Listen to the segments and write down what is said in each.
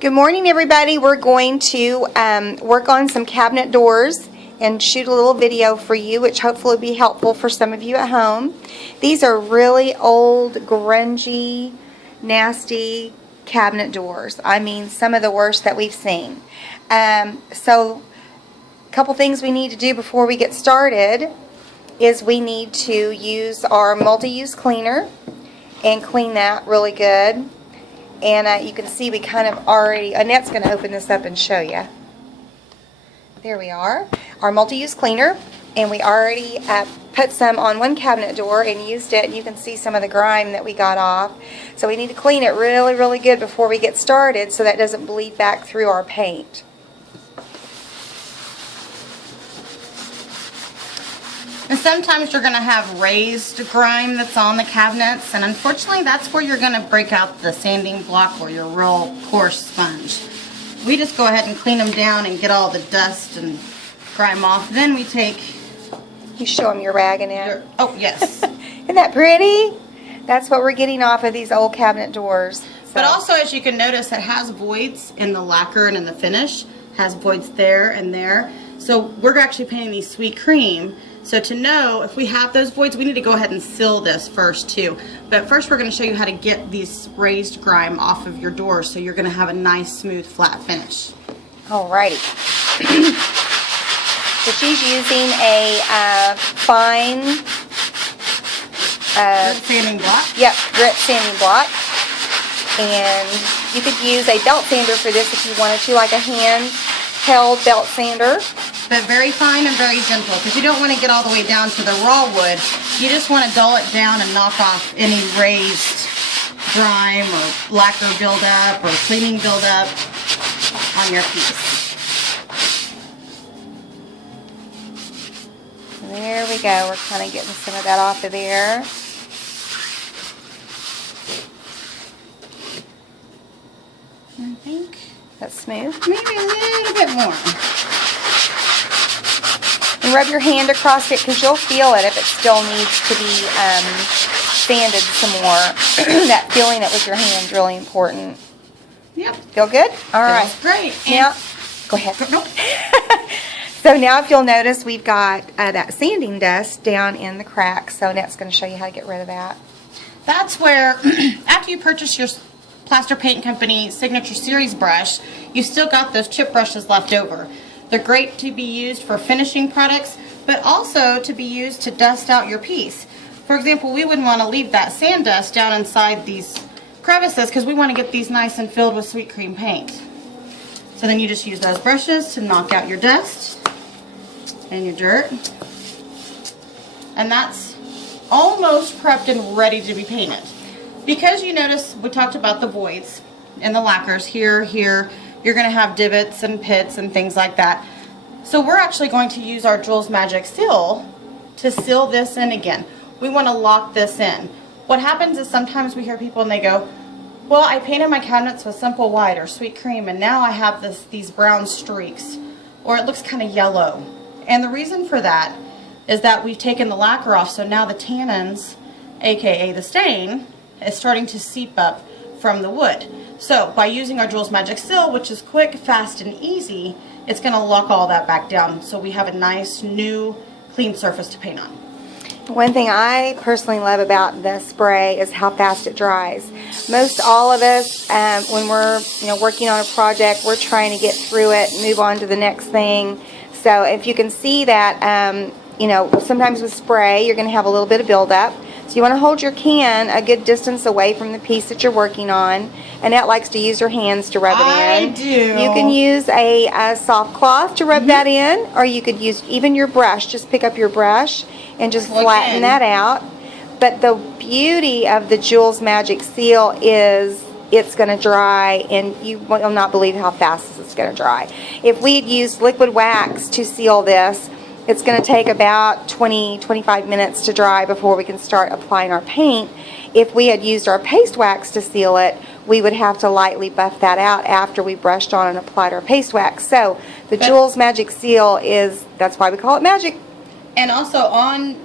Good morning, everybody. We're going to work on some cabinet doors and shoot a little video for you, which hopefully will be helpful for some of you at home. These are really old, grungy, nasty cabinet doors. I mean, some of the worst that we've seen. So a couple things we need to do before we get started is we need to use our multi-use cleaner and clean that really good. And you can see we kind of already, Annette's going to open this up and show you. There we are, our multi-use cleaner, and we already put some on one cabinet door and used it, and you can see some of the grime that we got off. So we need to clean it really, really good before we get started so that doesn't bleed back through our paint. And sometimes you're going to have raised grime that's on the cabinets, and unfortunately that's where you're going to break out the sanding block or your real coarse sponge. We just go ahead and clean them down and get all the dust and grime off. Then we take... You show them your rag in it. Oh, yes. Isn't that pretty? That's what we're getting off of these old cabinet doors. So. But also, as you can notice, it has voids in the lacquer and in the finish. It has voids there and there. So we're actually painting these sweet cream. So to know if we have those voids, we need to go ahead and seal this first too. But first we're going to show you how to get these raised grime off of your doors so you're going to have a nice, smooth, flat finish. Alrighty. So she's using a fine grit sanding block. Yep, grit sanding block. And you could use a belt sander for this if you wanted to, like a hand-held belt sander. But very fine and very gentle, because you don't want to get all the way down to the raw wood. You just want to dull it down and knock off any raised grime or lacquer buildup or cleaning buildup on your piece. There we go. We're kind of getting some of that off of there. I think that's smooth. Maybe a little bit more. And rub your hand across it because you'll feel it if it still needs to be sanded some more. That feeling it with your hand is really important. Yep. Feel good? All right. Great. Now, go ahead. Nope. So now if you'll notice, we've got that sanding dust down in the cracks. So Annette's going to show you how to get rid of that. That's where, after you purchase your Plaster Paint Company Signature Series brush, you still got those chip brushes left over. They're great to be used for finishing products, but also to be used to dust out your piece. For example, we wouldn't want to leave that sand dust down inside these crevices because we want to get these nice and filled with sweet cream paint. So then you just use those brushes to knock out your dust and your dirt. And that's almost prepped and ready to be painted. Because you notice we talked about the voids and the lacquers here, you're going to have divots and pits and things like that. So we're actually going to use our Jules Magic Seal to seal this in again. We want to lock this in. What happens is sometimes we hear people and they go, well, I painted my cabinets with simple white or sweet cream and now I have these brown streaks, or it looks kind of yellow. And the reason for that is that we've taken the lacquer off, so now the tannins, aka the stain, is starting to seep up from the wood. So by using our Jules Magic Seal, which is quick, fast, and easy, it's going to lock all that back down so we have a nice, new, clean surface to paint on. One thing I personally love about the spray is how fast it dries. Most all of us, when we're working on a project, we're trying to get through it and move on to the next thing. So if you can see that, sometimes with spray, you're going to have a little bit of buildup. So you want to hold your can a good distance away from the piece that you're working on. Annette likes to use her hands to rub it in. I do. You can use a soft cloth to rub that in, or you could use even your brush. Just pick up your brush and just flatten that out. But the beauty of the Jules Magic Seal is it's going to dry, and you will not believe how fast this is going to dry. If we had used liquid wax to seal this, it's going to take about 20-25 minutes to dry before we can start applying our paint. If we had used our paste wax to seal it, we would have to lightly buff that out after we brushed on and applied our paste wax. So the Jules Magic Seal that's why we call it magic. And also on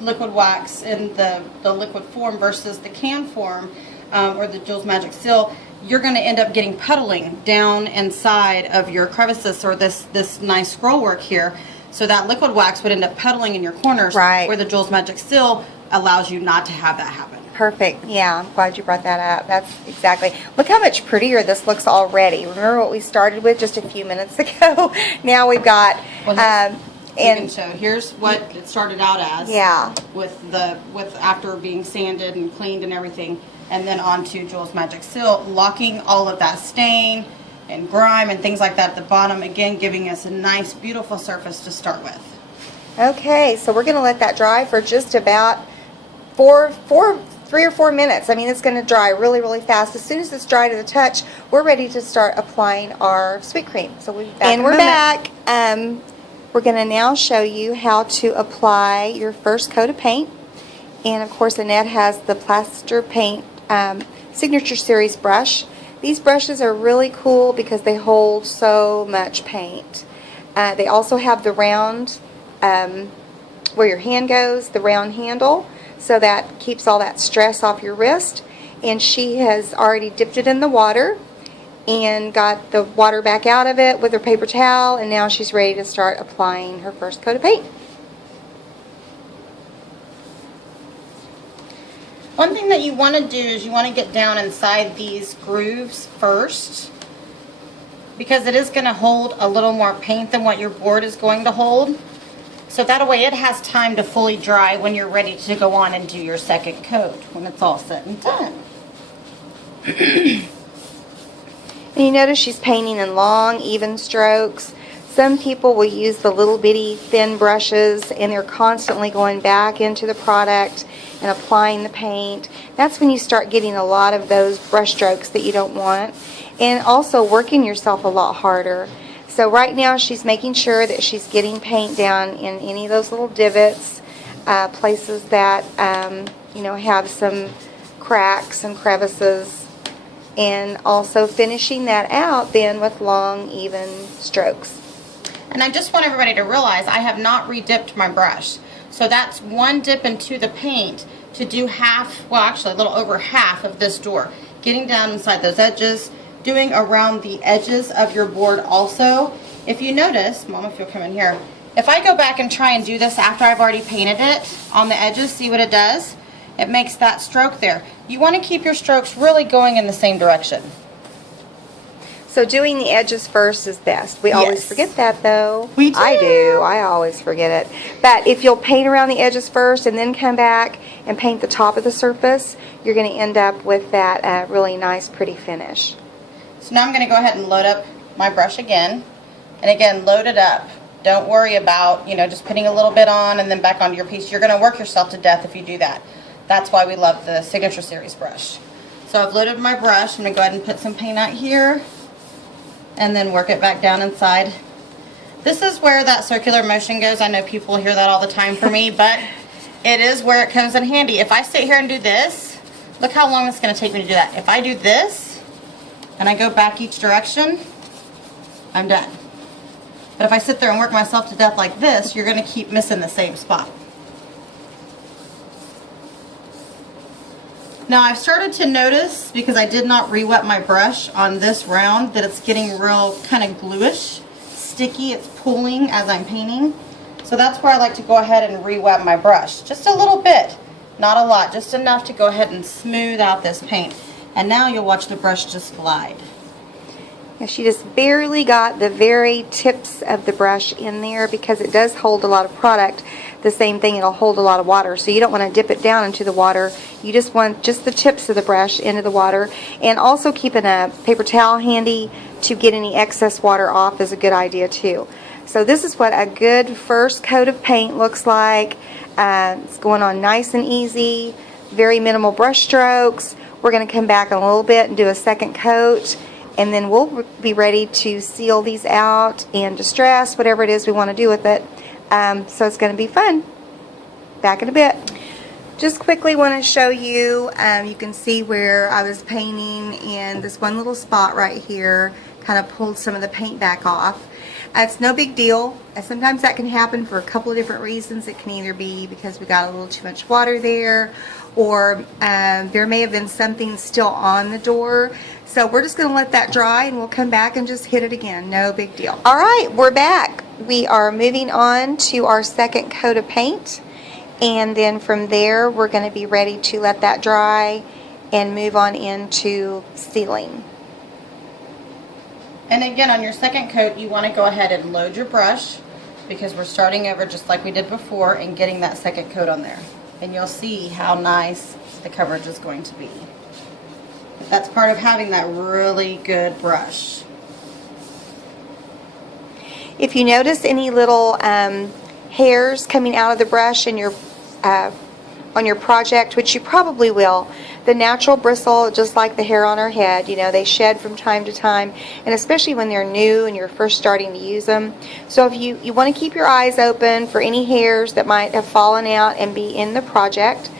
liquid wax in the liquid form versus the can form, or the Jules Magic Seal, you're going to end up getting puddling down inside of your crevices or this nice scroll work here. So that liquid wax would end up puddling in your corners, Right. where the Jules Magic Seal allows you not to have that happen. Perfect. Yeah, I'm glad you brought that up. That's exactly. Look how much prettier this looks already. Remember what we started with just a few minutes ago? Now we've got, Well, and so here's what it started out as. Yeah. With after being sanded and cleaned and everything, and then onto Jules Magic Seal, locking all of that stain and grime and things like that at the bottom, again giving us a nice beautiful surface to start with. okay, so we're going to let that dry for just about 3 or 4 minutes. I mean, it's going to dry really, really fast. As soon as it's dry to the touch, we're ready to start applying our sweet cream. So we're back. We're going to now show you how to apply your first coat of paint. And of course, Annette has the Plaster Paint Signature Series brush. These brushes are really cool because they hold so much paint. They also have the round, where your hand goes, the round handle, so that keeps all that stress off your wrist. And she has already dipped it in the water and got the water back out of it with her paper towel, and now she's ready to start applying her first coat of paint. One thing that you want to do is you want to get down inside these grooves first, because it is going to hold a little more paint than what your board is going to hold. So that way it has time to fully dry when you're ready to go on and do your second coat when it's all said and done. And you notice she's painting in long, even strokes. Some people will use the little bitty thin brushes, and they're constantly going back into the product and applying the paint. That's when you start getting a lot of those brush strokes that you don't want, and also working yourself a lot harder. So right now she's making sure that she's getting paint down in any of those little divots, places that have some cracks and crevices, and also finishing that out then with long, even strokes. And I just want everybody to realize I have not re-dipped my brush. So that's one dip into the paint to do half, well actually a little over half of this door. Getting down inside those edges, doing around the edges of your board also. If you notice, Mom, if you'll come in here, if I go back and try and do this after I've already painted it on the edges, see what it does? It makes that stroke there. You want to keep your strokes really going in the same direction. So doing the edges first is best. We always Yes. forget that though. We do. I do. I always forget it. But if you'll paint around the edges first and then come back and paint the top of the surface, you're going to end up with that really nice, pretty finish. So now I'm going to go ahead and load up my brush again. And again, load it up. Don't worry about, just putting a little bit on and then back onto your piece. You're going to work yourself to death if you do that. That's why we love the Signature Series brush. So I've loaded my brush. I'm going to go ahead and put some paint out here and then work it back down inside. This is where that circular motion goes. I know people hear that all the time from me, but it is where it comes in handy. If I sit here and do this, look how long it's going to take me to do that. If I do this and I go back each direction, I'm done. But if I sit there and work myself to death like this, you're going to keep missing the same spot. Now I've started to notice, because I did not re-wet my brush on this round, that it's getting real kind of gluish, sticky. It's pooling as I'm painting. So that's where I like to go ahead and re-wet my brush. Just a little bit, not a lot, just enough to go ahead and smooth out this paint. And now you'll watch the brush just glide. Yeah, she just barely got the very tips of the brush in there because it does hold a lot of product. The same thing, it'll hold a lot of water. So you don't want to dip it down into the water. You just want just the tips of the brush into the water. And also keeping a paper towel handy to get any excess water off is a good idea too. So this is what a good first coat of paint looks like. It's going on nice and easy, very minimal brush strokes. We're going to come back in a little bit and do a second coat, and then we'll be ready to seal these out and distress, whatever it is we want to do with it. So it's going to be fun. Back in a bit. Just quickly want to show you, you can see where I was painting, and this one little spot right here kind of pulled some of the paint back off. It's no big deal. Sometimes that can happen for a couple of different reasons. It can either be because we got a little too much water there, or there may have been something still on the door. So we're just going to let that dry and we'll come back and just hit it again. No big deal. All right, we're back. We are moving on to our second coat of paint. And then from there, we're going to be ready to let that dry and move on into sealing. And again, on your second coat, you want to go ahead and load your brush because we're starting over just like we did before and getting that second coat on there. And you'll see how nice the coverage is going to be. That's part of having that really good brush. If you notice any little hairs coming out of the brush in your on your project, which you probably will, the natural bristle, just like the hair on our head, you know, they shed from time to time, and especially when they're new and you're first starting to use them. So if you want to keep your eyes open for any hairs that might have fallen out and be in the project,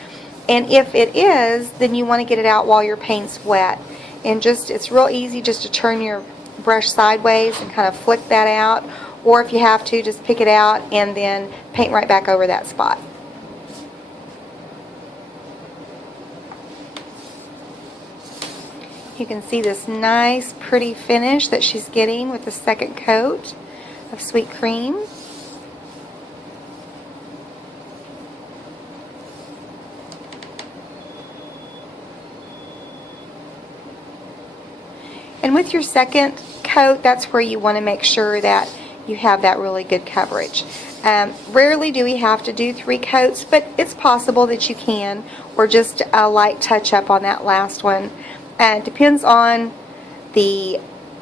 and if it is, then you want to get it out while your paint's wet. And just, it's real easy just to turn your brush sideways and kind of flick that out, or if you have to, just pick it out and then paint right back over that spot. You can see this nice pretty finish that she's getting with the second coat of sweet cream. And with your second coat, that's where you want to make sure that you have that really good coverage. Rarely do we have to do 3 coats, but it's possible that you can, or just a light touch up on that last one. It depends on the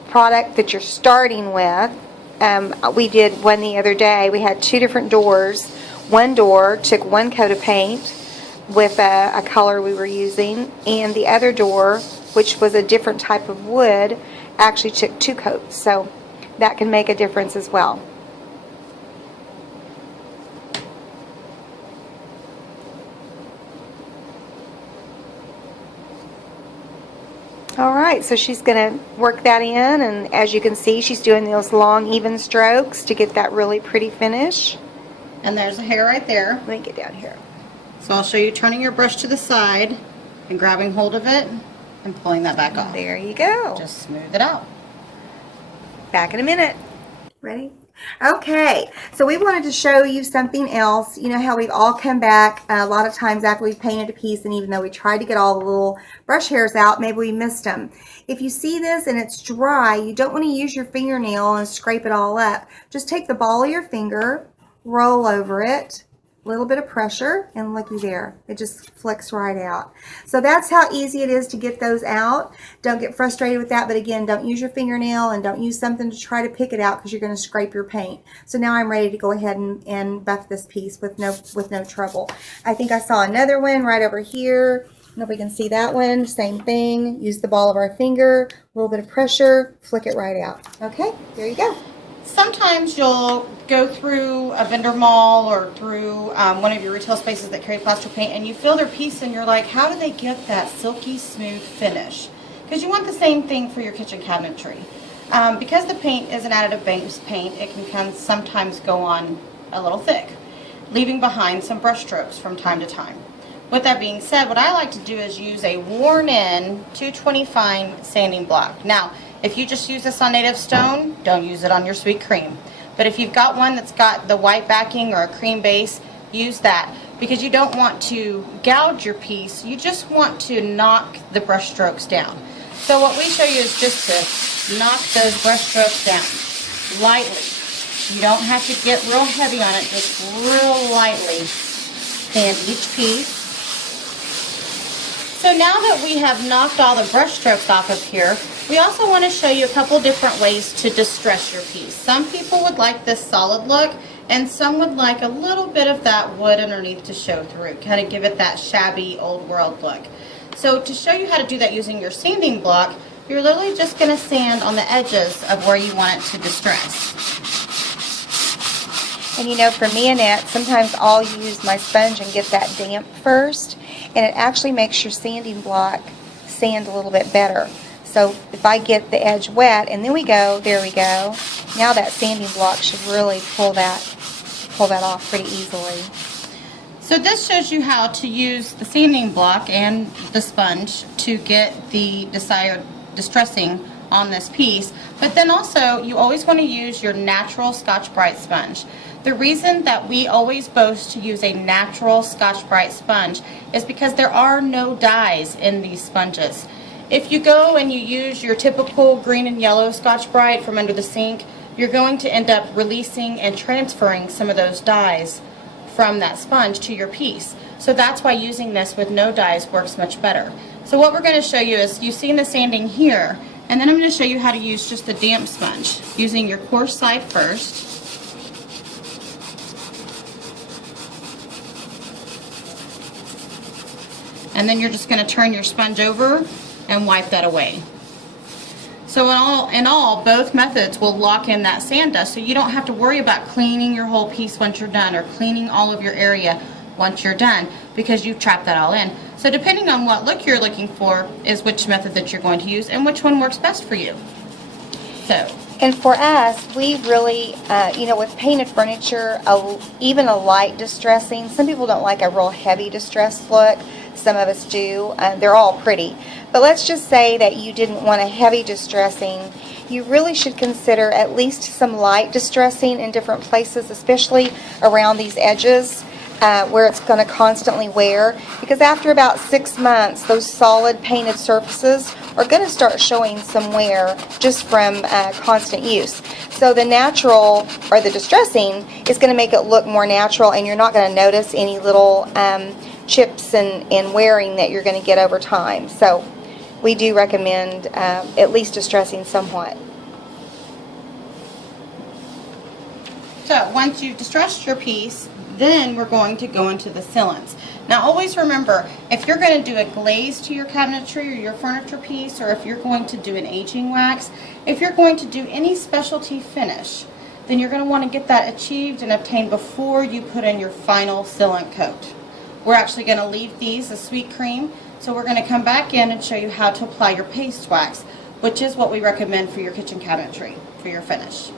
product that you're starting with. We did one the other day. We had 2 different doors. One door took 1 coat of paint with a color we were using, and the other door, which was a different type of wood, actually took 2 coats. So that can make a difference as well. Alright, so she's going to work that in, and as you can see, she's doing those long even strokes to get that really pretty finish. And there's a hair right there. Let me get down here. So I'll show you turning your brush to the side and grabbing hold of it and pulling that back off. There you go. Just smooth it out. Back in a minute. Ready? Okay, so we wanted to show you something else. You know how we've all come back a lot of times after we've painted a piece, and even though we tried to get all the little brush hairs out, maybe we missed them. If you see this and it's dry, you don't want to use your fingernail and scrape it all up. Just take the ball of your finger, roll over it, a little bit of pressure, and looky there, it just flicks right out. So that's how easy it is to get those out. Don't get frustrated with that, but again, don't use your fingernail and don't use something to try to pick it out because you're going to scrape your paint. So now I'm ready to go ahead and buff this piece with no trouble. I think I saw another one right over here. Nobody can see that one. Same thing. Use the ball of our finger, a little bit of pressure, flick it right out. Okay, there you go. Sometimes you'll go through a vendor mall or through one of your retail spaces that carry plaster paint, and you feel their piece and you're like, how do they get that silky smooth finish? Because you want the same thing for your kitchen cabinetry. Because the paint is an additive based paint, it can sometimes go on a little thick, leaving behind some brush strokes from time to time. With that being said, what I like to do is use a worn-in 220 fine sanding block. Now, if you just use this on native stone, don't use it on your sweet cream. But if you've got one that's got the white backing or a cream base, use that, because you don't want to gouge your piece, you just want to knock the brush strokes down. So what we show you is just to knock those brush strokes down lightly. You don't have to get real heavy on it, just real lightly sand each piece. So now that we have knocked all the brush strokes off of here, we also want to show you a couple different ways to distress your piece. Some people would like this solid look, and some would like a little bit of that wood underneath to show through, kind of give it that shabby old world look. So to show you how to do that using your sanding block, you're literally just going to sand on the edges of where you want it to distress. And you know, for me, Annette, sometimes I'll use my sponge and get that damp first, and it actually makes your sanding block sand a little bit better. So if I get the edge wet and then we go, there we go. Now that sanding block should really pull that off pretty easily. So this shows you how to use the sanding block and the sponge to get the desired distressing on this piece. But then also, you always want to use your natural Scotch-Brite sponge. The reason that we always boast to use a natural Scotch-Brite sponge is because there are no dyes in these sponges. If you go and you use your typical green and yellow Scotch-Brite from under the sink, you're going to end up releasing and transferring some of those dyes from that sponge to your piece. So that's why using this with no dyes works much better. So what we're going to show you is, you've seen the sanding here, and then I'm going to show you how to use just the damp sponge, using your coarse side first. And then you're just going to turn your sponge over and wipe that away. So in all, both methods will lock in that sand dust, so you don't have to worry about cleaning your whole piece once you're done, or cleaning all of your area once you're done, because you've trapped that all in. So depending on what look you're looking for is which method that you're going to use and which one works best for you. So. And for us, we really, with painted furniture, even a light distressing, some people don't like a real heavy distressed look. Some of us do. They're all pretty. But let's just say that you didn't want a heavy distressing. You really should consider at least some light distressing in different places, especially around these edges where it's going to constantly wear. Because after about 6 months, those solid painted surfaces are going to start showing some wear just from constant use. So the natural, or the distressing, is going to make it look more natural, and you're not going to notice any little chips and wearing that you're going to get over time. So we do recommend at least distressing somewhat. So once you've distressed your piece, then we're going to go into the sealants. Now always remember, if you're going to do a glaze to your cabinetry or your furniture piece, or if you're going to do an aging wax, if you're going to do any specialty finish, then you're going to want to get that achieved and obtained before you put in your final sealant coat. We're actually going to leave these a sweet cream, so we're going to come back in and show you how to apply your paste wax, which is what we recommend for your kitchen cabinetry, for your finish.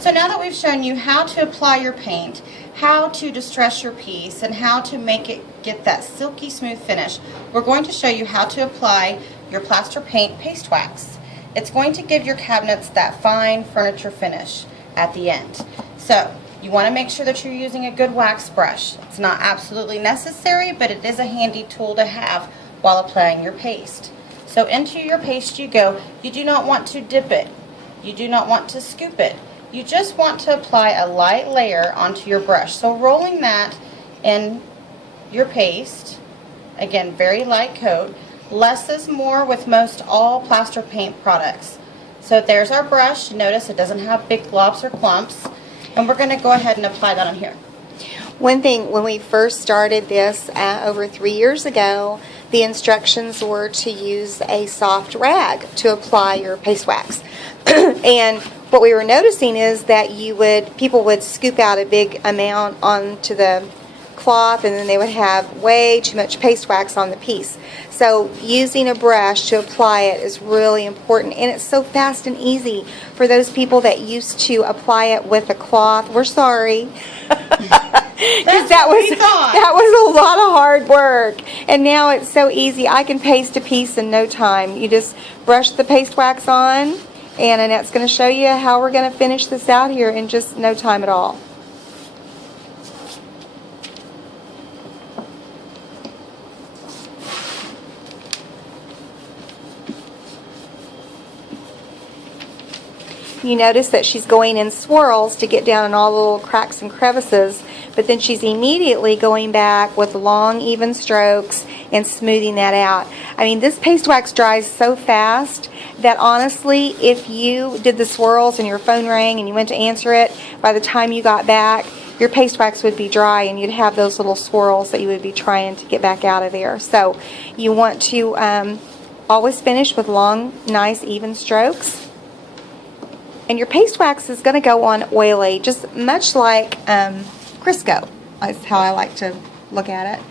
So now that we've shown you how to apply your paint, how to distress your piece, and how to make it get that silky smooth finish, we're going to show you how to apply your Plaster Paint paste wax. It's going to give your cabinets that fine furniture finish at the end. So you want to make sure that you're using a good wax brush. It's not absolutely necessary, but it is a handy tool to have while applying your paste. So into your paste you go. You do not want to dip it. You do not want to scoop it. You just want to apply a light layer onto your brush. So rolling that in your paste, again, very light coat. Less is more with most all Plaster Paint products. So there's our brush. Notice it doesn't have big globs or clumps. And we're going to go ahead and apply that on here. One thing, when we first started this over 3 years ago, the instructions were to use a soft rag to apply your paste wax. And what we were noticing is that people would scoop out a big amount onto the cloth, and then they would have way too much paste wax on the piece. So using a brush to apply it is really important, and it's so fast and easy for those people that used to apply it with a cloth. We're sorry. Because that was a lot of hard work, and now it's so easy. I can paste a piece in no time. You just brush the paste wax on, and Annette's going to show you how we're going to finish this out here in just no time at all. You notice that she's going in swirls to get down in all the little cracks and crevices, but then she's immediately going back with long, even strokes and smoothing that out. I mean, this paste wax dries so fast that honestly, if you did the swirls and your phone rang and you went to answer it, by the time you got back, your paste wax would be dry and you'd have those little swirls that you would be trying to get back out of there. So you want to always finish with long, nice, even strokes. And your paste wax is going to go on oily, just much like Crisco, is how I like to look at it.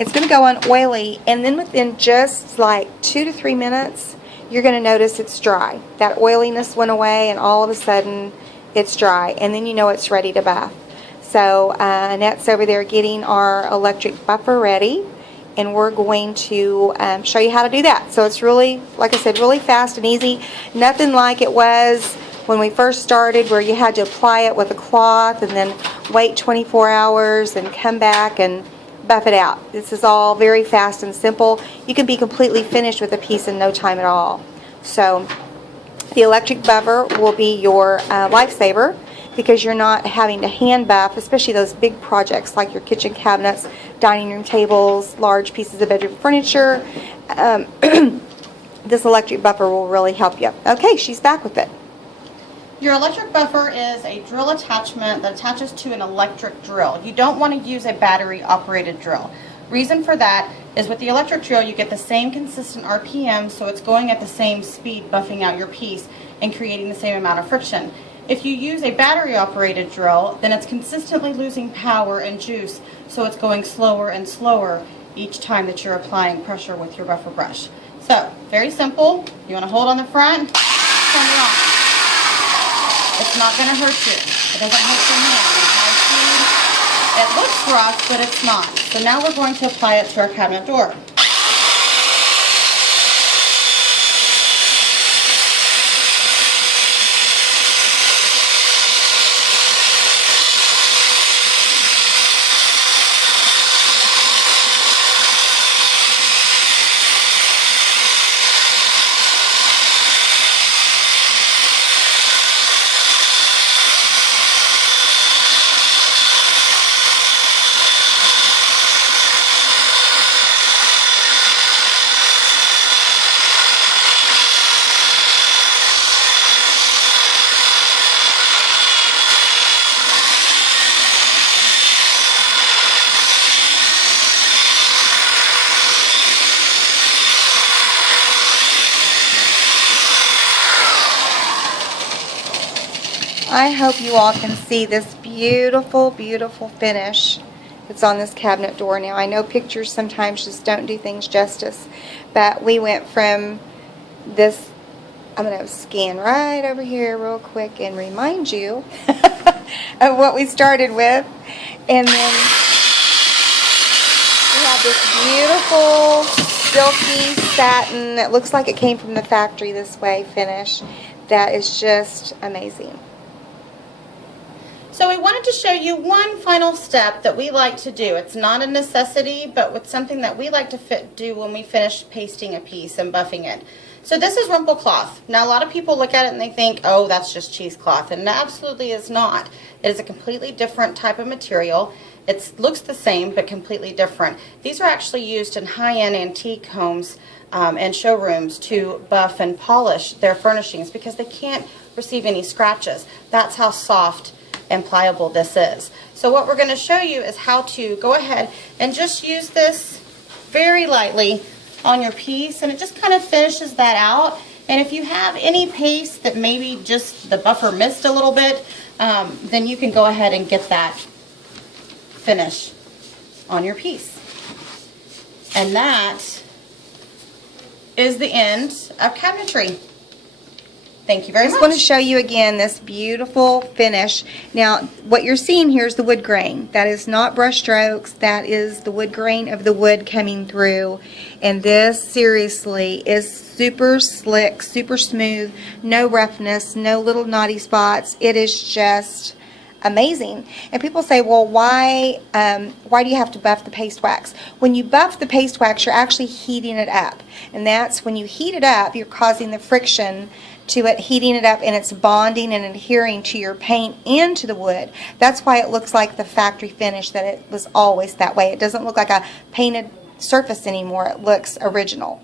It's going to go on oily, and then within just like 2 to 3 minutes, you're going to notice it's dry. That oiliness went away, and all of a sudden, it's dry. And then you know it's ready to buff. So Annette's over there getting our electric buffer ready. and we're going to show you how to do that. So it's really, like I said, really fast and easy. Nothing like it was when we first started, where you had to apply it with a cloth and then wait 24 hours and come back and buff it out. This is all very fast and simple. You can be completely finished with a piece in no time at all. So the electric buffer will be your lifesaver, because you're not having to hand buff, especially those big projects like your kitchen cabinets, dining room tables, large pieces of bedroom furniture. This electric buffer will really help you. Okay, she's back with it. Your electric buffer is a drill attachment that attaches to an electric drill. You don't want to use a battery operated drill. Reason for that is with the electric drill you get the same consistent RPM, so it's going at the same speed, buffing out your piece and creating the same amount of friction. If you use a battery operated drill, then it's consistently losing power and juice, so it's going slower and slower each time that you're applying pressure with your buffer brush. So, very simple. You want to hold on the front, turn it on. It's not going to hurt you. It doesn't hurt your hand. It's high speed. It looks rough, but it's not. So now we're going to apply it to our cabinet door. I hope you all can see this beautiful, beautiful finish that's on this cabinet door. Now, I know pictures sometimes just don't do things justice, but we went from this, I'm going to scan right over here real quick and remind you of what we started with, and then we have this beautiful silky satin that looks like it came from the factory this way finish that is just amazing. So we wanted to show you one final step that we like to do. It's not a necessity, but it's something that we like to do when we finish pasting a piece and buffing it. So this is rumple cloth. Now a lot of people look at it and they think, oh, that's just cheesecloth, and it absolutely is not. It is a completely different type of material. It looks the same, but completely different. These are actually used in high-end antique homes and showrooms to buff and polish their furnishings because they can't receive any scratches. That's how soft and pliable this is. So what we're going to show you is how to go ahead and just use this very lightly on your piece, and it just kind of finishes that out. And if you have any paste that maybe just the buffer missed a little bit, then you can go ahead and get that finish on your piece. And that is the end of cabinetry. Thank you very much. I just want to show you again this beautiful finish. Now, what you're seeing here is the wood grain. That is not brush strokes. That is the wood grain of the wood coming through. And this, seriously, is super slick, super smooth, no roughness, no little knotty spots. It is just amazing. And people say, well, why do you have to buff the paste wax? When you buff the paste wax, you're actually heating it up. And that's when you heat it up, you're causing the friction to it, heating it up, and it's bonding and adhering to your paint and to the wood. That's why it looks like the factory finish, that it was always that way. It doesn't look like a painted surface anymore. It looks original.